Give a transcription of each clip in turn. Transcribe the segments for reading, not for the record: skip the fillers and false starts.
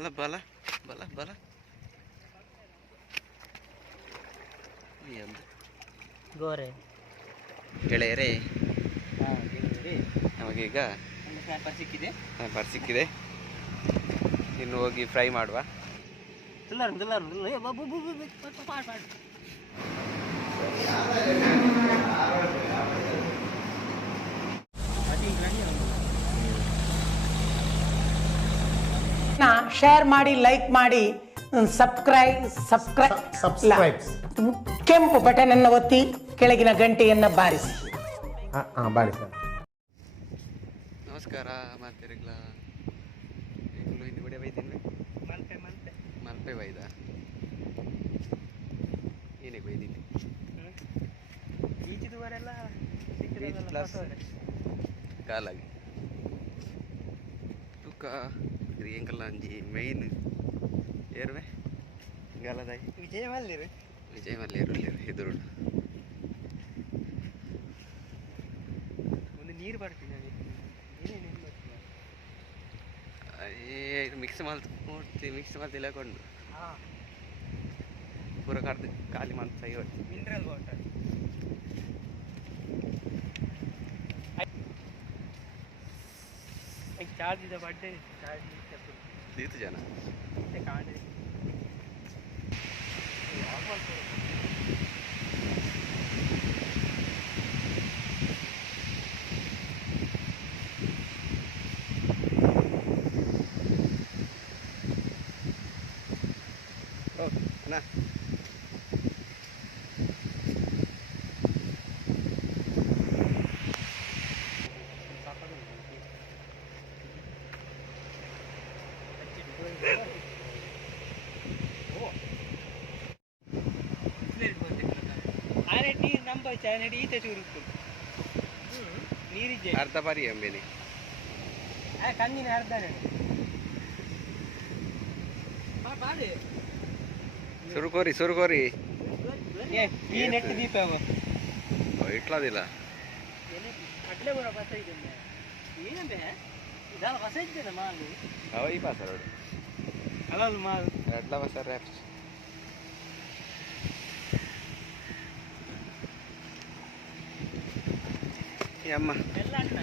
ಬಲ ಬಲ ಬಲ ಬಲ ಗೋರೆ ಗೆಳೆಯರೇ, ಗೆಳೆಯರೇ, ನಮಗೀಗ ಸ್ನ್ಯಾಪರ್ ಸಿಕ್ಕಿದೆ. ಸಿಕ್ಕಿದೆ. ಇನ್ನು ಹೋಗಿ ಫ್ರೈ ಮಾಡುವ. ಶೇರ್ ಮಾಡಿ, ಲೈಕ್ ಮಾಡಿ, ಸಬ್ಸ್ಕ್ರೈಬ್ ಕೆಂಪು ಬಟನ್ ಅನ್ನು ಒತ್ತಿ ಕೆಳಗಿನ ಗಂಟೆಯನ್ನು ಬಾರಿಸಿ. ಬಾರಿಸಿ. ನಮಸ್ಕಾರ ಮಾತಿರಗ್ಲ ಹಿಂದಿ ಬಡಿ ಬೈತೀನಿ ಮಲ್ಪೆ ಬೈದ ಏನಿಗೆ ಬೈದಿನಿ ಕಾಲಾಗಿ ತೂಕ ಎಂಕಲ್ಲ ಅಂಜಿ ಮೈನ್ ಏರ್ವೆ ಗಾಲದಾಯಿ ವಿಜಯ ಮಲ್ಲೇರು ಎದುರು ಒಂದು ನೀರು ಬರ್ತೀನಿ ಮಿಕ್ಸ್ ಮಾಡ್ತಿಲ್ಲಕೊಂಡು ಪೂರ ಕಡ್ದು ಖಾಲಿ ಮಾಡ್ತಾ ಸೈ ಹೊಟ್ಟು ಮಿನರಲ್ ವಾಟರ್ ಚಾರ್ಜ್ ಇದೆ ಬಡ್ಡೆ ಚಾರ್ಜ್ ದೀತು ಜನ ಕಾಣೆ ನಾ ನೀರು ನಂಬ ಚಾನಡಿ ಈತ ಚೂರುತ್ತು ನೀರಿದ್ದೆ ಅರ್ಧ ಬಾರಿ ಅಂಬೇನಿ ಕಣ್ಣಿನ ಅರ್ಧನೇ ಬಾಡಿ ಸುರುಕೋರಿ ಈ ನೆಟ್ ದೀಪ ಇಟ್ಲದಿಲ್ಲ ಅಡ್ಲೆ ಬರೋ ಬಸ ಇದೆ ಏನಂತೆ ಇದಲ್ಲ ಬಸ ಇದ್ದೇನೆ ಮಾಲು ಅವ ಈ ಪಾಸ ರೋಡು ಅಲ್ಲ ಮಾಲು ಎಡ್ಲ ಬಸ ರ್ಯಾಪ್ಸ್ ಅಮ್ಮ ಎಲ್ಲ ಅಣ್ಣ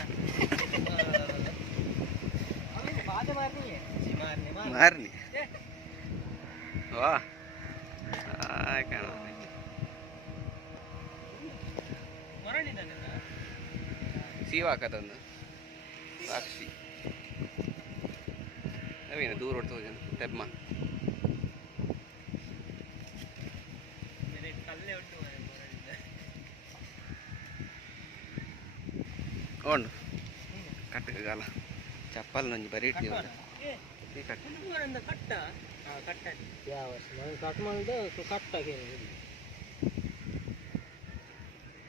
ಬಾಧೆ ಮಾರ್ನಿ ವಾ ಕಾಣ ಸೀವಾಕತ್ತಂದು ಸಾಕ್ಷಿ ಅವೇನು ದೂರ ಹೊಡ್ತೋ ಜನ ತೆಮ್ಮ ಉಂಡು ಕಟ್ಟಗಾಲ ಚಪ್ಪಲ್ ನಂಜಿ ಬರೀ ಇಟ್ಟಿವ ಕಟ್ಟ ಯಾವ ಕಟ್ ಮಾಡಿದ ಕಟ್ಟಾಗಿ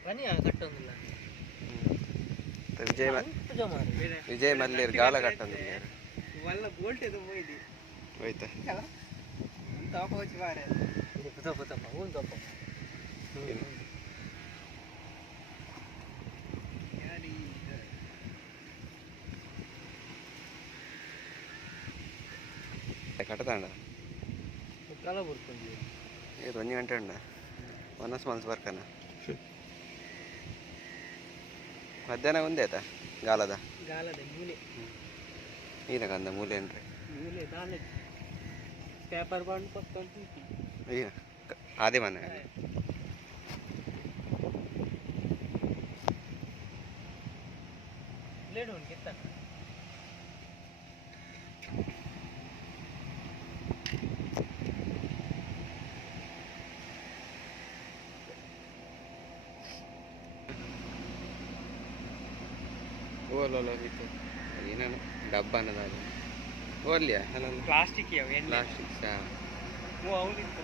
ಬನ್ನಿ ಕಟ್ಟೊಂದಿಲ್ಲ ವಿಜಯ್ ಮಲ್ಲೇರ್ ಗಾಲ ಕಟ್ಟೊಂದಿಲ್ಲ ವಲ್ಲ ಬೋಲ್ಟ್ ಇದು ಹೋಯ್ದಿ ಹೋಯ್ತಾ ತಪ್ಪ ಹೋಚಿ ಬಾರೆ ತಪ್ಪ ಹೂನ್ ತಪ್ಪ ಕಟ್ಟದಾಂಡ ಕಲ ಬರ್ಕೊಂಡು ಇದು 1 ಗಂಟೆ ಉಂಡ ಒನ್ನಸ್ ಮನ್ಸ್ ಬರ್ಕನ ಮಧ್ಯಾಹ್ನ ಒಂದೇ ಆಯ್ತಾ ಗಾಲದ ಮೂಲೆ ನೀನಕಂದ ಮೂಲೆ ಅಂದ್ರೆ ಮೂಲೆ ದಾಲೆ ಪೇಪರ್ ಬಾಂಡ್ ಪಕ್ಕ ಅಯ್ಯ ಅದೇ ಮನೆ ಬ್ಲೇಡ್ ಒಂದು ಕೆತ್ತ ಓಲೋಲೋ ಬಿತ್ತು ಏನೇನು ಡಬ್ಬ ಅನ್ನೋದಾಗ ಓಲ್ಯಾ ಅಲ್ಲ ಪ್ಲಾಸ್ಟಿಕ್ ಪ್ಲಾಸ್ಟಿಕ್ ಸಾ ಅವನಿತ್ತು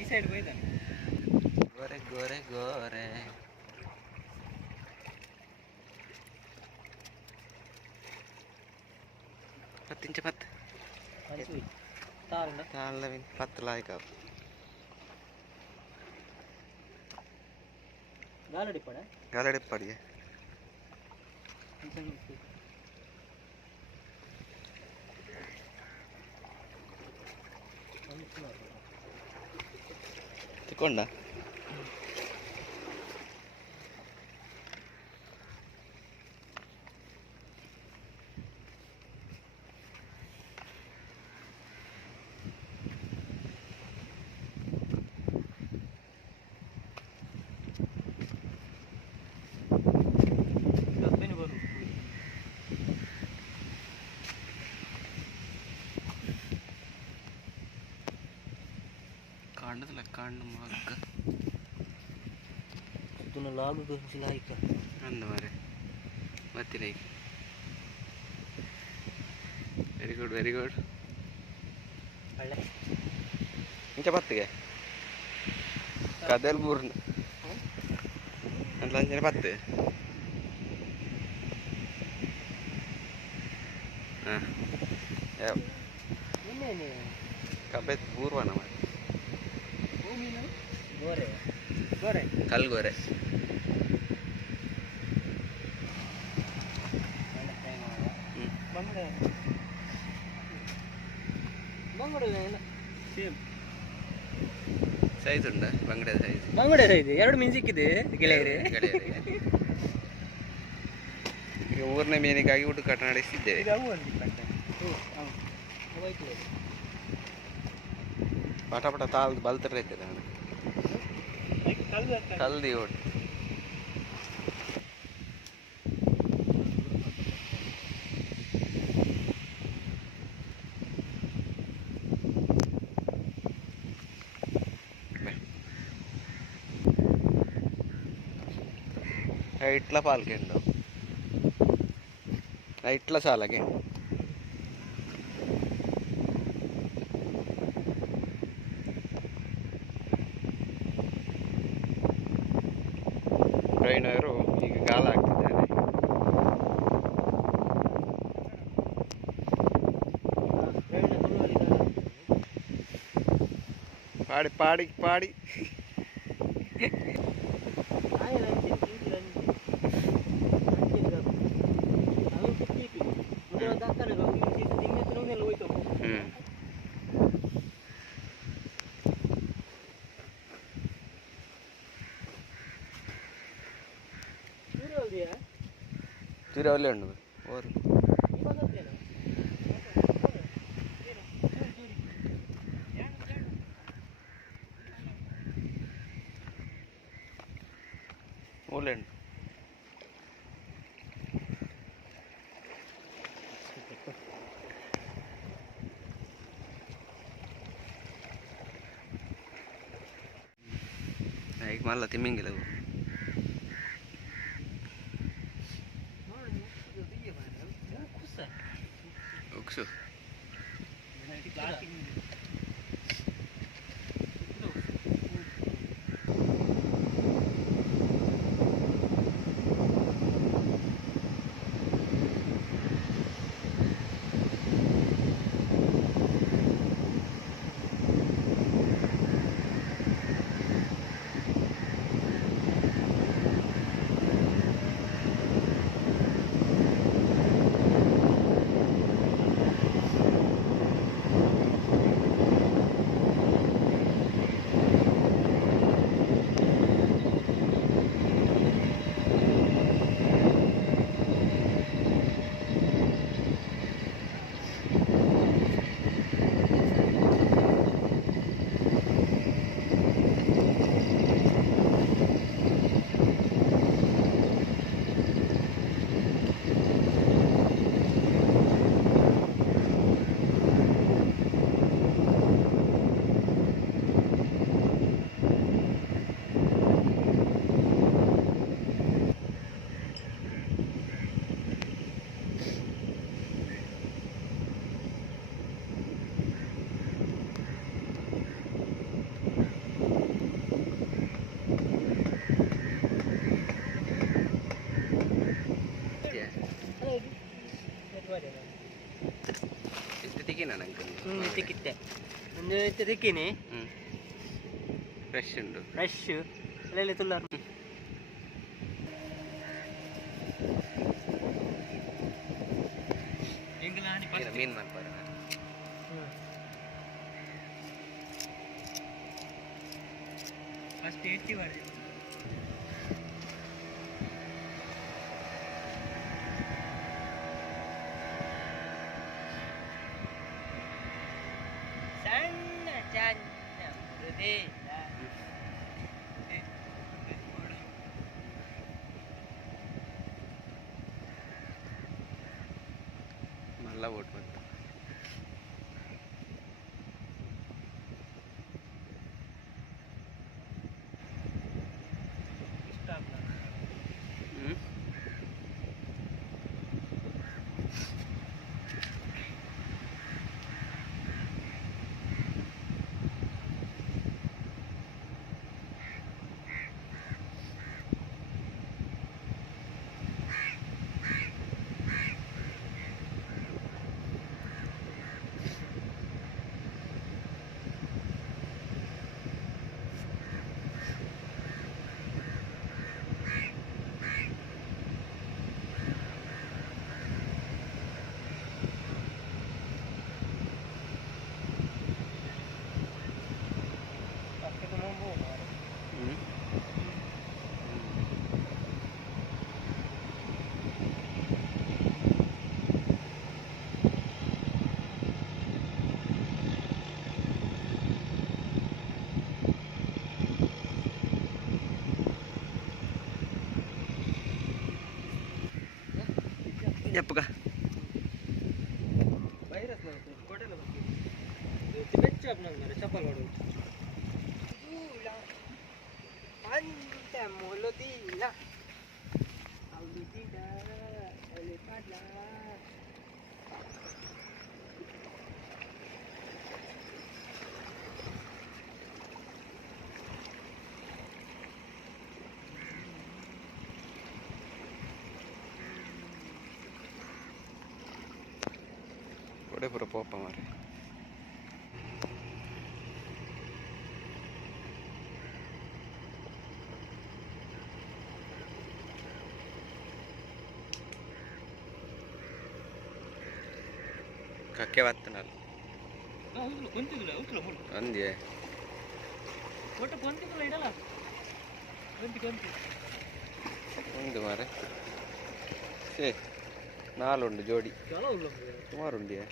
ಈ ಸೈಡ್ ಹೋಯ್ತಾನೆ. ಗೋರೆ ಗೋರೆ ಗೋರೆ. പത്തിഞ്ച് 10 താറുണ്ട് താഴെ 10 ലായിക്കാവും. गालड़ी पड़ा गालड़ी पड़ी है. ತಿಕ್ಕೊಂಡ ಕಾಂಡದಲ್ಲ ಕಾಂಡ ಮಗ್ಗ ಇದನ್ನು ಲಾಗು ಗೊತ್ತಿಲ್ಲ ಅಂದ ಮಾರೆ ಮತ್ತಿನ ವೆರಿ ಗುಡ್ ವೆರಿ ಗುಡ್. ಇಂಚ ಪತ್ತಿಗೆ ಕದಲ್ ಬೂರ್ನ ಲಂಚನೆ 10. ಹಾಂ ಕಬ್ಬೆ ಪೂರ್ವನ ಮಾಡಿ गोरे गोरे ಕಲ್ ಗೋರೆ. ಬಂಗಡೆ ಬಂಗಡೆ ಸೇಮ್ ಸೈಜ್ ಉಂಡ ಬಂಗಡೆ ಸೈಜ್. ಬಂಗಡೆ ಸೈಜ್ 2 ಮೀನು ಸಿಕ್ಕಿದೆ ಗೆಳೆಯರೆ. ಈಗ 3ನೇ ಮೀನಿಗಾಗಿ ಊಟ ಕಟ್ ನಡೆಸಿದ್ದೇವೆ. ಇದು ಅವು ಒಂದು ಕಟ್ಟ ಹೋಯ್ತು ಪಟ ಪಟ ತಾಳ್ದು ಬಲ್ತಿರ್ತೈತೆ ನಾನು ಕಲ್ದಿ ಓಟ್ ఇట్లా పాలకేండు ఇట్లా చాలకే ಟ್ರೈನರು ಈಗ ಗಾಲ ಹಾಕ್ತಿದ್ದಾರೆ. ಪಾಡಿ ಪಾಡಿ ಪಾಡಿ ಚೂರವಲ್ಲೇ ಉಂಡು ಓರು ಓಲೆ ಉಂಡು. ಈಗ ಮಲ್ಲ ತಿಮ್ಮಿಂಗಿಲ್ಲ ಉಕ್ಸು ತಿಕ್ಕಿನ ನಂಗೆ ತಿಕ್ಕಿತ್ತೆ ಒಂದು ತಿಕ್ಕಿನಿ ಫ್ರೆಶ್ ಉಂಟು ಫ್ರೆಶ್ ಅಲ್ಲೆಲ್ಲ ತುಳ್ಳಾರು ಮೀನು ಮಾಡ್ಬಾರ ಫಸ್ಟ್ ಎತ್ತಿ ಮಾಡಿದೆ ಸಣ್ಣ ಚನ್ನ ಹೃದಯ ಮಲ್ಲ ಓಟ್ ಬಂತು ಇಷ್ಟ ಆಗ್ಲ ಜಪ್ಪಗ ವೈರಸ್ ಬರುತ್ತೆ ಕೊಡಲ್ಲ ಬೆಚ್ಚ ನಂಗೆ ಚಪ್ಪಲ್ ಹೊಡು ಅಂತ ಮೊಲದಿಲ್ಲ ಅವಳಿದಿಲ್ಲ ಅವಳಿ ಪಾಡ್ಲ ಕೊಡೆ ಪುರ ಪೋಪ ಮಾರೆ ಕಕ್ಕೆ ಬತ್ತನಲ್ಲ ಕೊಂತಿಲ್ಲ ಉತ್ತಲ ಮುಳ್ಳು ಅಂದ್ಯೆ ಒಟ್ಟು ಕೊಂತಿಲ್ಲ ಇಡಲ್ಲ ಕೊಂತಿ ಒಂದು ಮಾರೆ ಸೇ ನಾಲುಂಡು ಜೋಡಿ ಜಲ ಉಳ್ಳ ಸುಮಾರು ಉಂಡಿಯಾ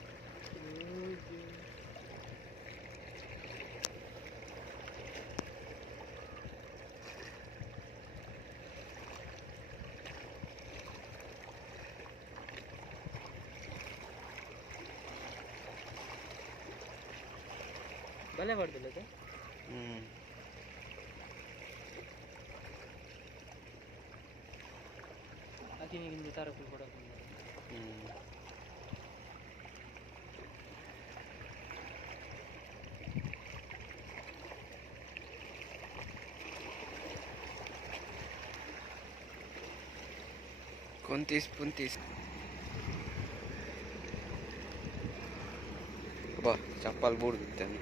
ಬಲೆ ಮಾಡ್ದಿಲ್ಲ ಅದು ಅಕ್ಕಿನಿಗಿಂದು ತಾರಕು ಕೊಡೋದು ಕೊಂತೀಸ್ ಪುಂತೀಸ್ ಬಾ ಚಪ್ಪಲ್ ಬೂಡ್ದಿತ್ತೇನೆ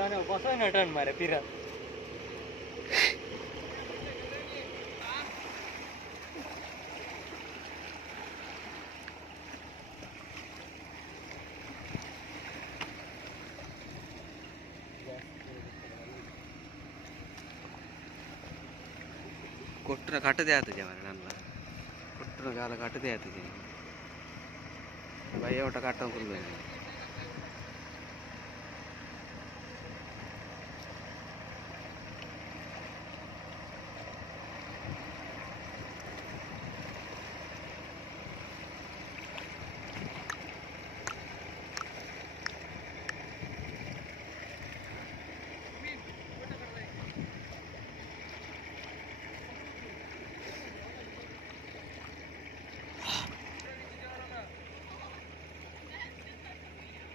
ನಾನು ಹೊಸ ನಟನ್ ಮಾರೆ ಪಿರ ಕೊಟ್ಟರೆ ಕಟ್ಟದೆ ಆಗ್ತದೆ ಮಾರೆ ನನ್ನ ಕೊಟ್ಟರೆ ಕಾಲ ಕಟ್ಟದೆ ಆಗ್ತದೆ ಬಯ್ಯ ಊಟ ಕಟ್ಟ ಕುಲ್ಬೇನೆ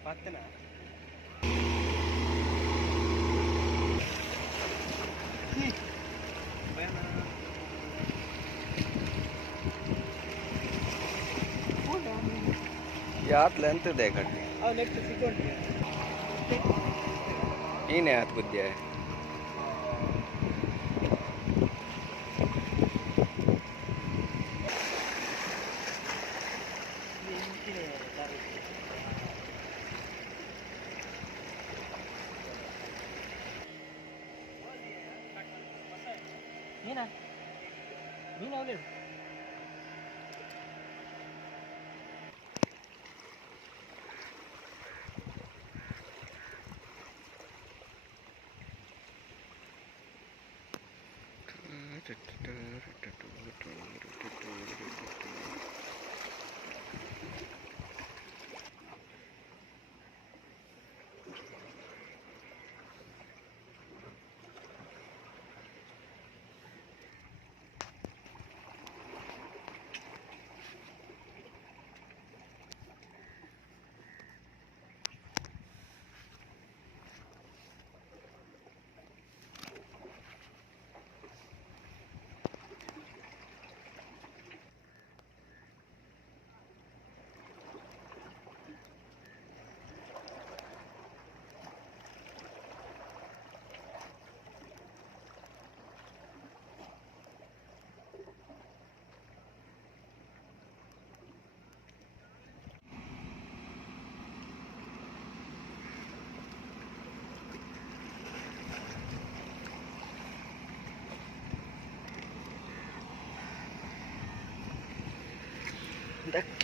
ಪತ್ತನ ಯಾತ್ಲ ಎಂತದೆ ಕಟ್ಟಿ ಅವು ನೆಕ್ಸ್ಟ್ ಸಿಕ್ಕೊಂಡು ನೀನೇ ಆತ್ ಬುದ್ಧಿಯ ನೀನಾ ನೀನು ಅವಲೇ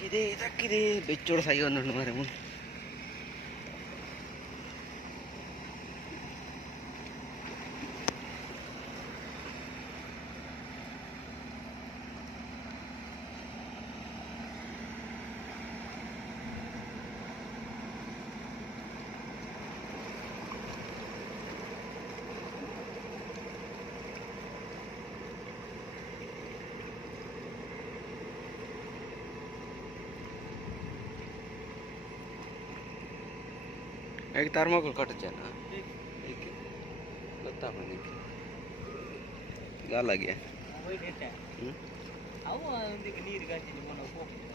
ಇದಕ್ಕಿದೆ ಬೆಚ್ಚೋಡು ಸಾಯಿ ಒಂದು ಮಾರೆ ಮುಂದೆ एक थर्माकोल कट जाना एक लता बने गाल गया वही डेटा ಅವು ಒಂದಿಗೆ ನೀರು ಗಾಂಚಿನ ಮನ ಹೋಗ್ತದೆ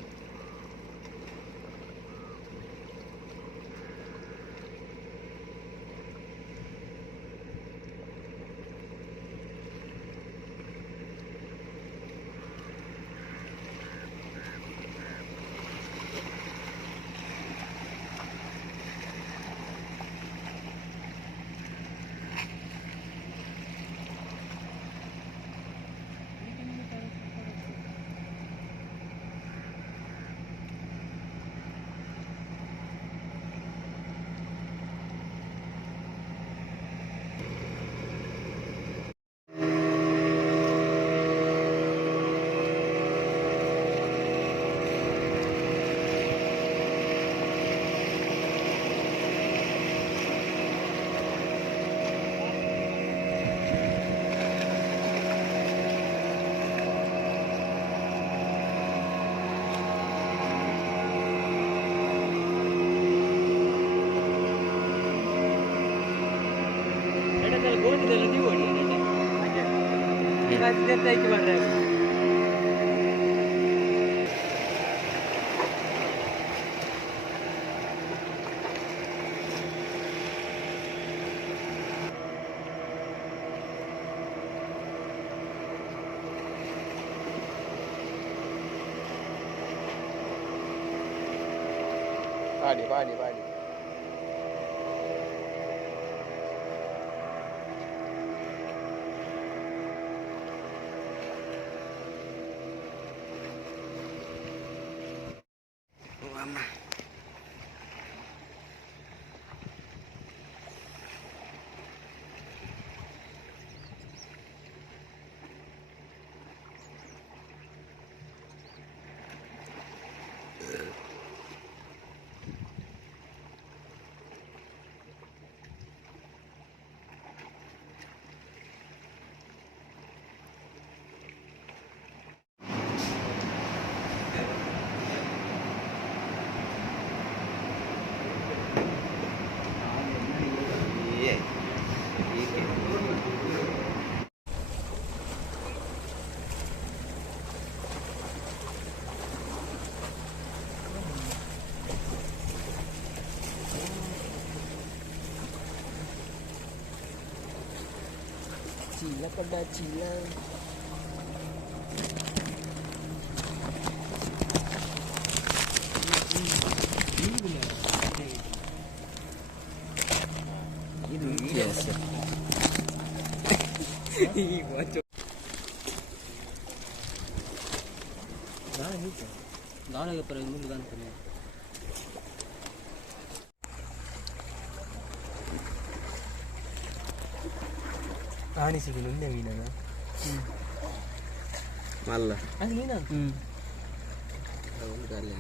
ಗೋಣಿದೆಲ್ಲ ನೀವು ಹೊಡಿ ಆಯ್ತು ಮಾಡ್ರೆ ಪಾಡಿ ಪಾಡಿ ಪಾಡಿ ಅಮ್ಮ Cila pada cila. Itu biasa. Ih, bocor. Dah lagi pergi dulu kan. ಆಣಿ ಸಿಗಲು ಒಂದೇ ಮೀನಲ್ಲ ಅಲ್ಲ ಅದು ಮೀನ ಒಂದು ಕಾಲ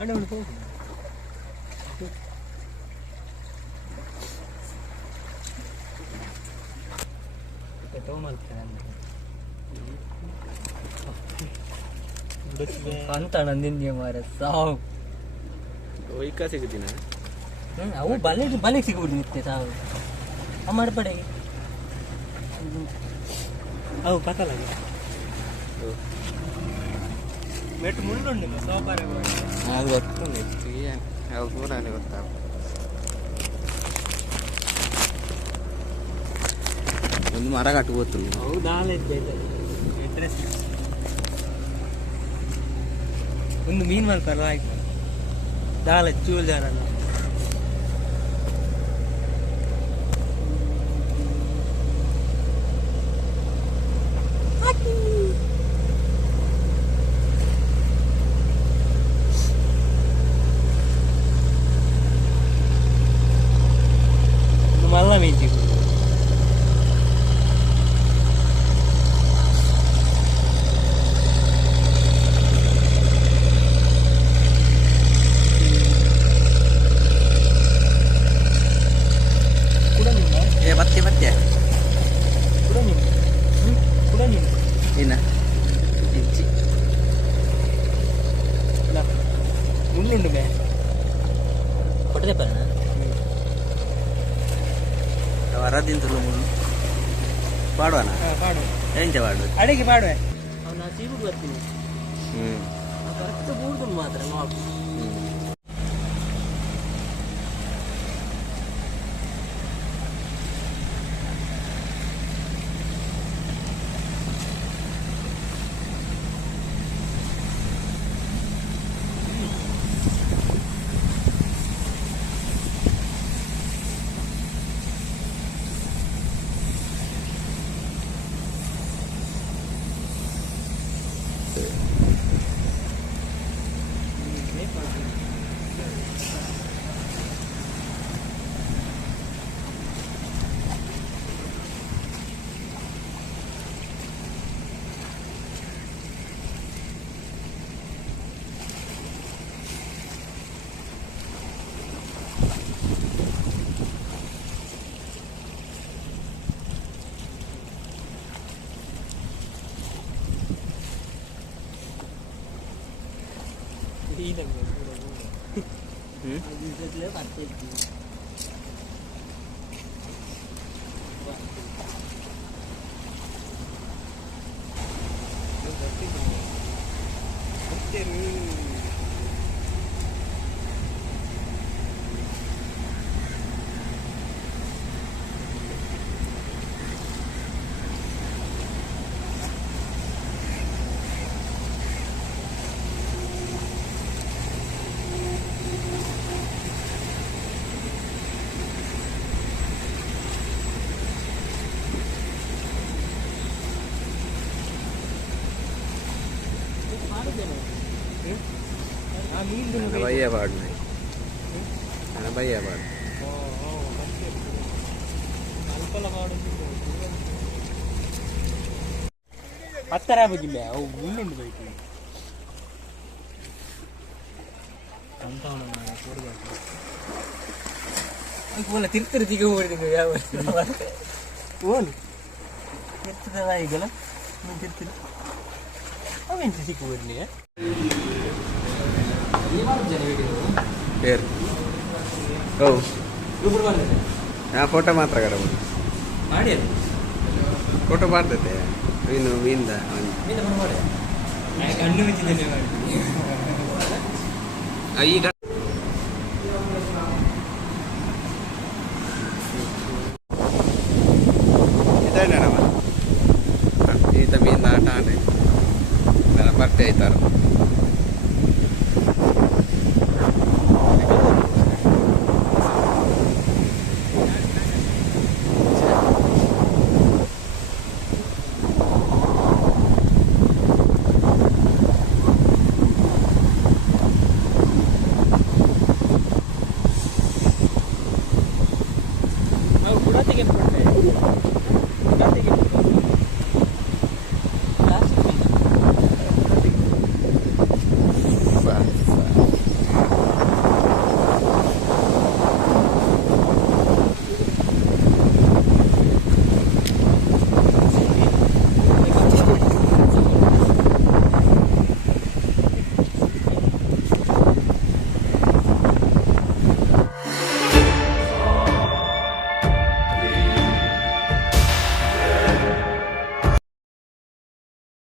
ಅಣ್ಣ ಒಂದು ಹೋಗು ಅಂತ ನಂದಿನ ಮಾರ ಸಾವು ಒಯ್ಕ ಸಿಗುತ್ತೀನ ಅವು ಬಲೆ ಸಿಗ್ಬಿಟ್ಟು ನಿತ್ಯ ಸಾವು हमारे पड़ेगी अब पता लगे मेट मुंडू 100 बारे ಗೊತ್ತು ಯಾವ ಪೂರಾನೆ ಗೊತ್ತಾಗ ಒಂದು ಮರ ಕಟ್ಟಬಹುದು ಹೌದಾ ಅಡ್ರೆಸ್ ಒಂದು ಮೀನು ಮಾಡ್ತಾರಲ್ಲ ಆಯ್ತು ದಾಲ ಚೂಲ್ ಜಾರಲ್ಲ Malam ini. Kuda ni. ಬತ್ತೆ kuda ni. Kuda ni. ಏನ ಇಂಚಿ ಇಲ್ಲ ಮುಳ್ಳುಂಡು ಮೇ ಕೊಟ್ಟದೆ ಪರ್ಣ ವರದಿಂತಲು ಮುಳ್ಳು ಪಾಡುವನ ಪಾಡು ಎಂಚ ಪಾಡು ಅಡಿಗೆ ಪಾಡುವೆ ಅವನು ಸೀಬಿಟ್ಟು ಬರ್ತೀನಿ ಕರೆಕ್ಟ್ ಬೂರ್ದು ಮಾತ್ರ ನೋಡು ನನ್ನ ಭಯ್ಯ ಬಾಡು ನನ್ನ ಭಯ್ಯ ಬಾಡು ಹತ್ತರ ಆಗಿಲ್ಲ ಅವು ಮುಳ್ಳುಂಡು ಬೈತು ಅಂತ ತಿರ್ತಿರು ಸಿಗ ಹೋಗಿದ್ದೀವಿ ಯಾವ ಓನು ತಿರ್ತದ ಈಗಲ್ಲ ನೀನು ತಿರ್ತಿರು ಅವೆಂತ ಸಿಕ್ಕ ಹೋಗ್ಲಿ పేరు ఓ ఫోటో ಮಾತ್ರ ಕಡ ಮಾಡಿ ಫೋಟೋ ಮಾಡ್ತೈತೆ ನೀನು ಮೀನ್ದ ಕಣ್ಣು ಮುಚ್ಚಿದ್ದೇನೆ ಈಗ ಇದೇನವ ಈತ ಮೀನ್ದ ಆಟ ಆಡಿ ನನ್ನ ಬರ್ತೆ ಆಯ್ತಾರ ನಾವು ಗುಡ ತೆಗೆದುಕೊಂಡೆ ಗುಡ ತೆಗೆದುಕೊಂಡು